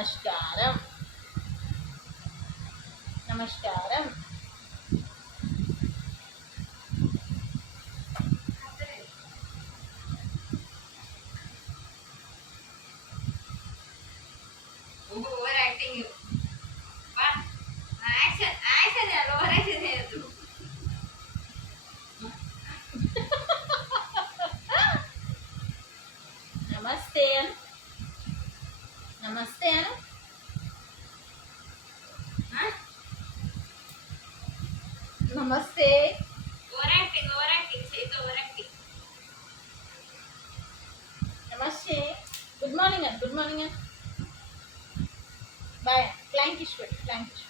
నమస్కారం. నమస్కారం. Over acting action action over action చేయొద్దు. నమస్తే అను. నమస్తే అను. నమస్తే. ఓవర్ యాక్టింగ్ చేయొద్దు. Over acting. నమస్తే. గుడ్ మార్నింగ్ అను. గుడ్ మార్నింగ్ అను. బాయ్. ఫ్లైంగ్ కిష్ పెట్టు. ఫ్లైంగ్ కిష్.